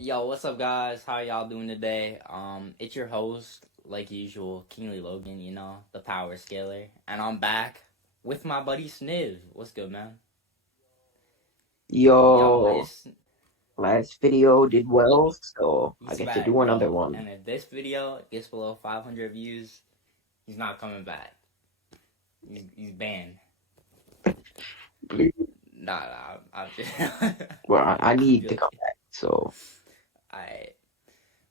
Yo, what's up, guys? How y'all doing today? It's your host, like usual, Kingly Logan. The power scaler, and I'm back with my buddy Sniv. What's good, man? Yo, Yo, it's last video did well, so I he's get to back, do another bro. one. And if this video gets below 500 views, he's not coming back. He's banned. Nah, I'm just, Well, I I'm need to come joking. back, so Alright,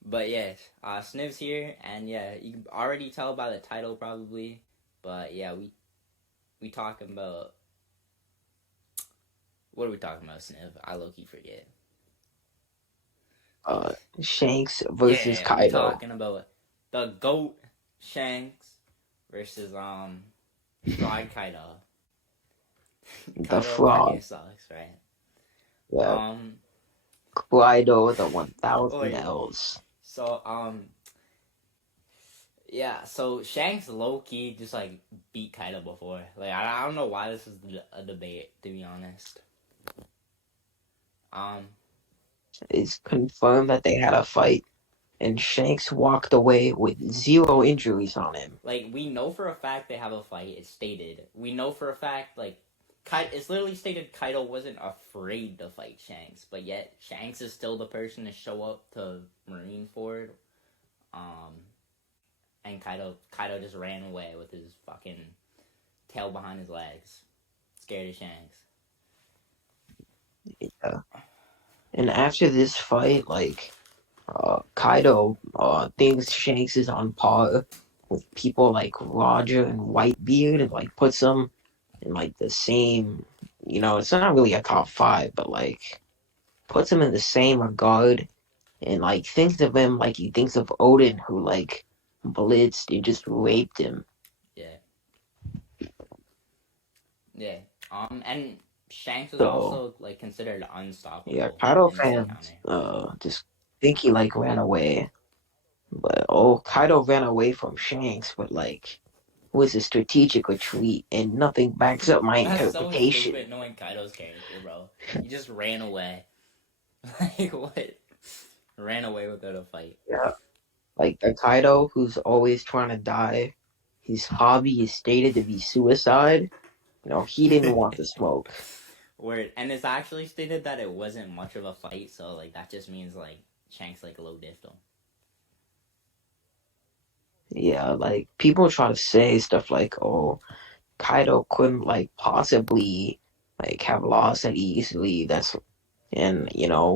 but yes, Sniv's here, and yeah, you can already tell by the title probably. But yeah, we talking about what are we talking about, Sniv? I low key forget. Shanks versus Yeah, we Kaido, talking about the goat Shanks versus Fraud Kaido. the Kaido fucking frog, sucks, right? yeah, Um, Kaido the 1000 wait. L's. So yeah. So Shanks low key just like beat Kaido before. Like I don't know why this is a debate, to be honest. Um, It's confirmed that they had a fight, and Shanks walked away with zero injuries on him. like we know for a fact they have a fight. It's stated. We know for a fact it's literally stated Kaido wasn't afraid to fight Shanks, but yet Shanks is still the person to show up to Marineford. Um, and Kaido just ran away with his fucking tail behind his legs, scared of Shanks. Yeah. And after this fight, Kaido thinks Shanks is on par with people like Roger and Whitebeard, and like puts them in like the same. It's not really a top five, but like puts him in the same regard, and like thinks of him like he thinks of Odin, who like blitzed and just raped him. Yeah, yeah. And Shanks was So also like considered yeah, unstoppable Kaido in this fans encounter. just think he like ran away, but Kaido ran away from Shanks, but like was a strategic retreat, and nothing backs up my That's so interpretation. stupid knowing Kaido's character, bro. He just ran away. Like what? Ran away without a fight. Yeah. Like the Kaido who's always trying to die, his hobby is stated to be suicide. He didn't want the smoke. Word. And it's actually stated that it wasn't much of a fight, so like that just means like Shanks like low diffed him. Yeah, like people try to say stuff like, "Oh, Kaido couldn't like possibly like have lost that easily." And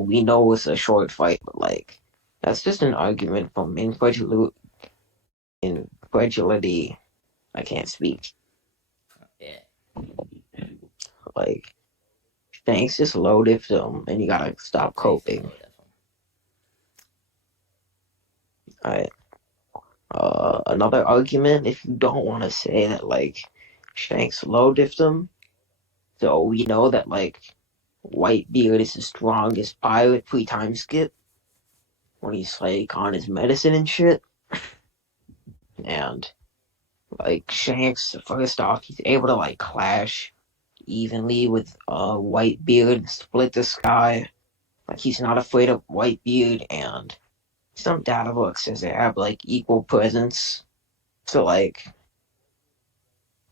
we know it's a short fight, but like that's just an argument from incredulity. I can't speak. Yeah. Like Shanks just loaded him, and you gotta stop Shanks did coping. low diff him. I Another argument, if you don't want to say that like Shanks low diffed him, so we know that like Whitebeard is the strongest pirate pre-time skip when he's like on his medicine and shit. And like Shanks, first off, he's able to like clash evenly with Whitebeard and split the sky. Like he's not afraid of Whitebeard, and some data book says they have like equal presence. So like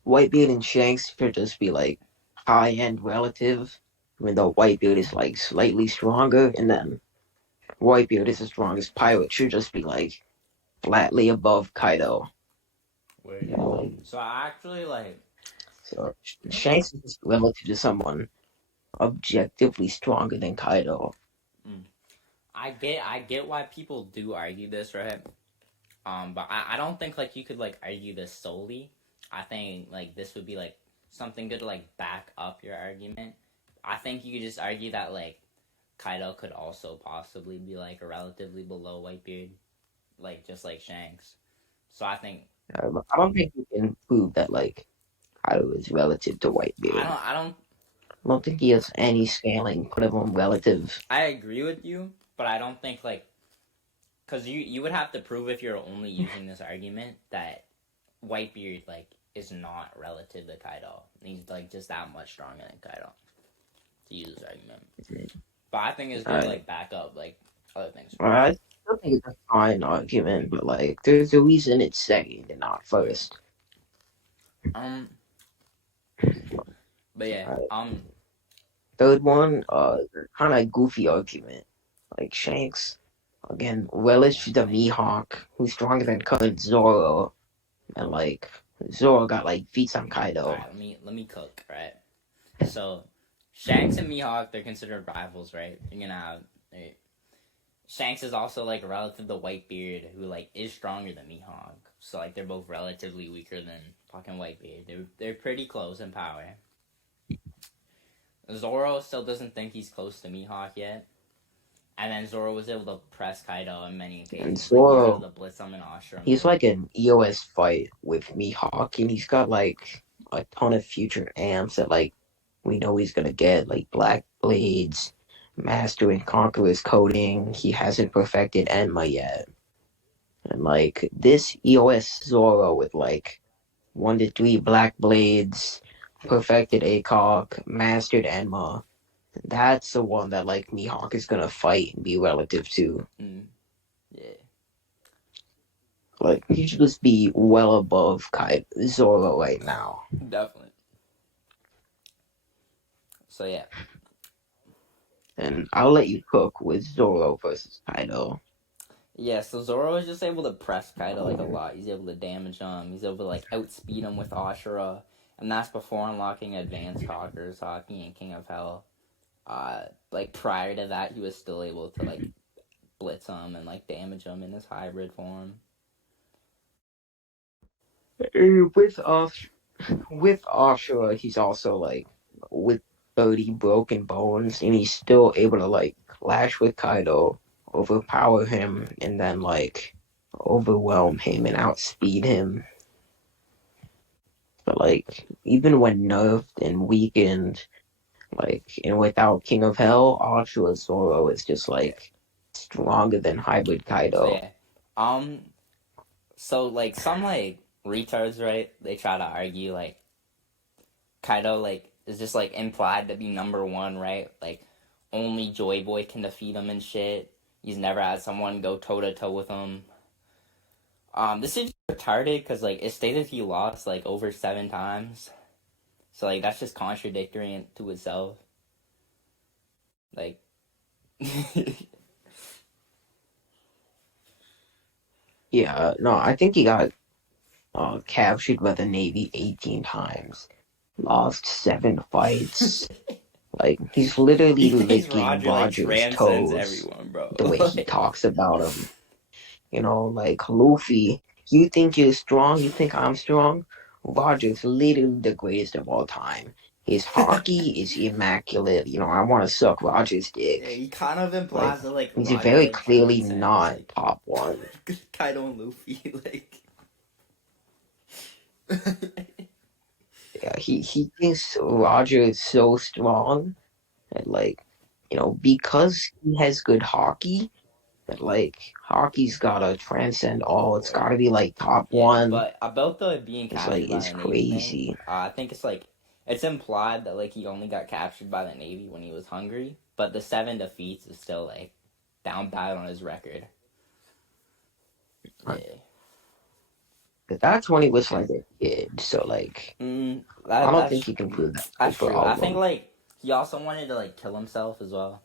Whitebeard and Shanks should just be like high end relative, even though Whitebeard is like slightly stronger, and then Whitebeard is the strongest pirate, should just be like flatly above Kaido. Word. So I actually like So Shanks is just relative to someone objectively stronger than Kaido. mm, I get why people do argue this, right? But I don't think like you could like argue this solely. I think like this would be like something good to like back up your argument. I think you could just argue that like Kaido could also possibly be like a relatively below Whitebeard, like just like Shanks. So I think I don't think you can prove that like Kaido is relative to I Whitebeard. don't I don't I don't think he has any scaling put him on relative. I agree with you, but I don't think like because you would have to prove if you're only using this argument that Whitebeard like is not relative to Kaido. He's like just that much stronger than Kaido to use this argument. But I think it's good to Alright, like back up. Like other things. I still think it's a fine argument, but like, there's a reason it's second and not first. Um, but yeah, Third one, kind of goofy argument. Like Shanks, again, relish the like, Mihawk, who's stronger than current Zoro, and like Zoro got like feats on all Kaido. right, let me cook. Right. So, Shanks and Mihawk, they're considered rivals, right? You're gonna have. Shanks is also like relative to Whitebeard, who like is stronger than Mihawk. So like they're both relatively weaker than fucking Whitebeard. They're pretty close in power. Zoro still doesn't think he's close to Mihawk yet. And then Zoro was able to press Kaido on many And occasions. Like he was able Zoro, to blitz him and Ashura him he's too. like an EOS fight with Mihawk, and he's got like a ton of future amps that like we know he's gonna get, like Black Blades, Master and Conqueror's coding. He hasn't perfected Enma yet. And like this EOS Zoro with like 1 to 3 Black Blades, perfected ACOG, mastered Enma. That's the one that like Mihawk is gonna fight and be relative to. Mm, yeah, Like he should just be well above Zoro right now. definitely. So yeah, And I'll let you cook with Zoro versus Kaido. yeah. So Zoro is just able to press Kaido like a lot. He's able to damage him. He's able to like outspeed him with Ashura, and that's before unlocking Advanced Conqueror's Hockey and King of Hell. Like prior to that, he was still able to like blitz him and like damage him in his hybrid form. With Ashura, he's also like with 30 broken bones, and he's still able to like clash with Kaido, overpower him, and then like overwhelm him and outspeed him. But like even when nerfed and weakened, like and without King of Hell, Ashura Zoro is just Yeah. like stronger than Hybrid So Kaido. yeah. Um. So like some like retards, right? They try to argue like Kaido like is just like implied to be number one, right? Like only Joy Boy can defeat him and shit. He's never had someone go toe to toe with him. This is retarded because like it stated he lost like over 7 times. So like that's just contradictory to itself. Like. Yeah, no, I think he got captured by the Navy 18 times, lost 7 fights. Like, he's He literally thinks licking Roger like Roger's transcends toes everyone, bro. the way he talks about him. You know, like, Luffy, you think you're strong? You think I'm strong? Roger's literally the greatest of all time. His hockey is immaculate. You know, I want to suck Roger's Yeah, dick. he kind of Like, implies that like he's Roger very like clearly transcends not like top one. Kaido and Luffy like. Yeah, he thinks Roger is so strong. And like, you know, because he has good hockey, but like hockey's gotta transcend all. It's gotta be like top Yeah, one. but about the being It's like captured by it's the Navy thing, crazy. I think it's like it's implied that like he only got captured by the Navy when he was hungry, but the 7 defeats is still like down bad on his record. Yeah, But that's when he was like a kid. So like I that don't think he can mm, prove that's no that's true. I think problem. like he also wanted to like kill himself as well,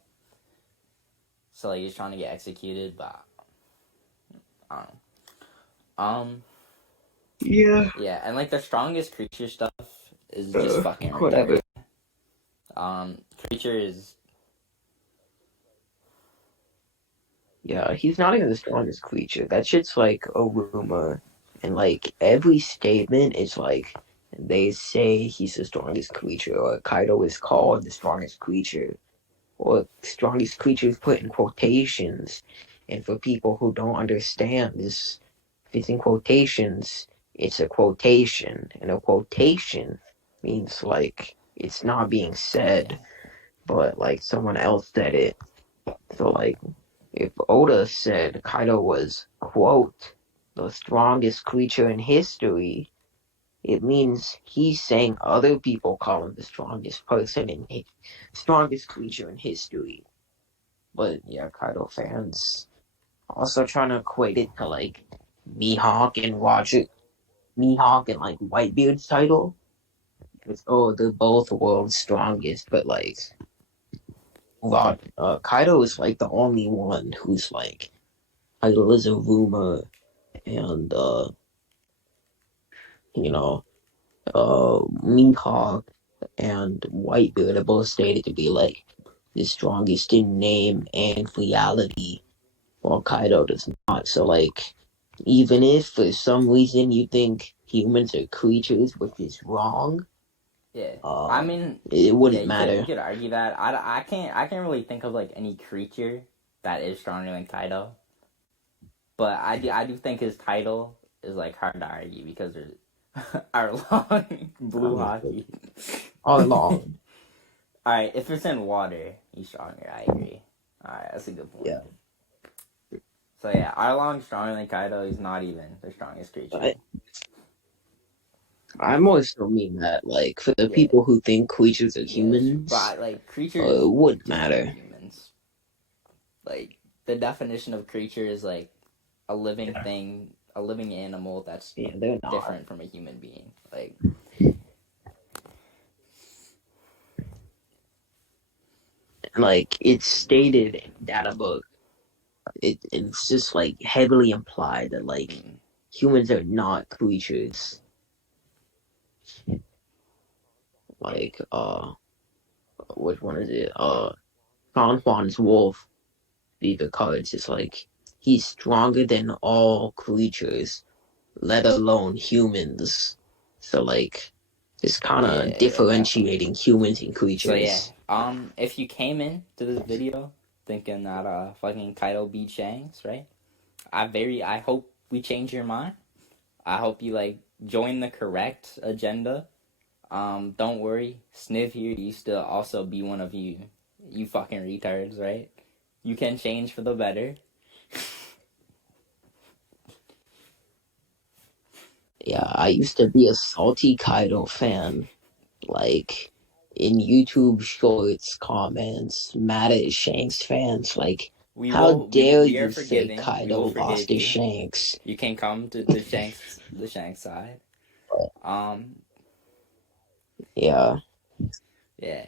so like he's trying to get executed, but I don't know. Yeah. Yeah, and like the strongest creature stuff is just fucking Whatever. retarded. Creature is Yeah, he's not even the strongest creature. That shit's like a rumor. And like every statement is like they say he's the strongest creature, or Kaido is called the strongest creature, or strongest creature is put in quotations. And for people who don't understand this, if it's in quotations, it's a quotation. And a quotation means like it's not being yeah, said, but like someone else said it. So like if Oda said Kaido was, quote, the strongest creature in history, it means he's saying other people call him the strongest person in strongest creature in history. But yeah, Kaido fans also trying to equate it to like Mihawk and like Whitebeard's title. It's, oh, they're both world's strongest, but like Kaido is like the only one who's like title is a rumor, and you know Mihawk and Whitebeard are both stated to be like the strongest in name and reality, while Kaido does not. So like, even if for some reason you think humans are creatures, which is wrong, Yeah, I uh, mean, it yeah, wouldn't you matter. could argue that. I can't really think of like any creature that is stronger than Kaido. But I do think his title is like hard to argue because there's our long I blue mean, hockey. all along, All right, if it's in water, he's stronger. I agree. All right, that's a good point. yeah. So yeah, Arlong's stronger than Kaido. He's not even the strongest creature. But I more so mean that, like, for the Yeah, people who think creatures are yeah, that's true. humans, But like creatures it wouldn't can be matter. humans. Like the definition of creature is like a living thing, a living animal that's Yeah, they're not. different from a human being. Like Like, it's stated in data book. It's just like heavily implied that like mm, humans are not creatures. Like, which one is it? Don Juan's wolf. The cards is like he's stronger than all creatures, let alone humans. So like, it's kind of yeah, yeah, definitely. differentiating humans and So yeah, creatures. if you came in to this video thinking that fucking Kaido beat Shanks, right? I hope we change your mind. I hope you like join the correct agenda. Don't worry, Sniv here used to also be one of you fucking retards, right? You can change for the better. Yeah, I used to be a salty Kaido fan. Like in YouTube shorts, comments, mad at Shanks fans. Like, how dare We are you say forgiving. We will Kaido lost forgive to you. Shanks? You can come to the Shanks side. Um, Yeah, yeah.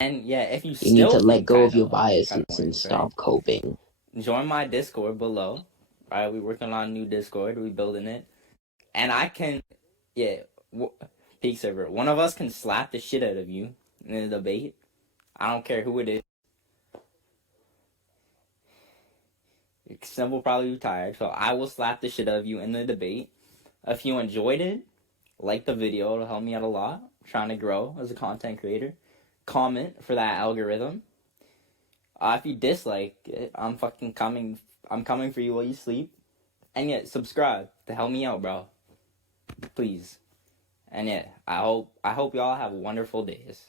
And yeah, if you you need still to let think go of your Kaido biases and wins, right? stop coping. Join my Discord below. All right, we're working on a new Discord. We're building it, and I can, yeah, peak server. One of us can slap the shit out of you in a debate. I don't care who it is. Sim will probably be tired, so I will slap the shit out of you in the debate. If you enjoyed it, like the video. It'll help me out a lot. I'm trying to grow as a content creator. Comment for that algorithm. If you dislike it, I'm fucking coming. I'm coming for you while you sleep. And yeah, subscribe to help me out, bro. Please. And yeah, I hope y'all have wonderful days.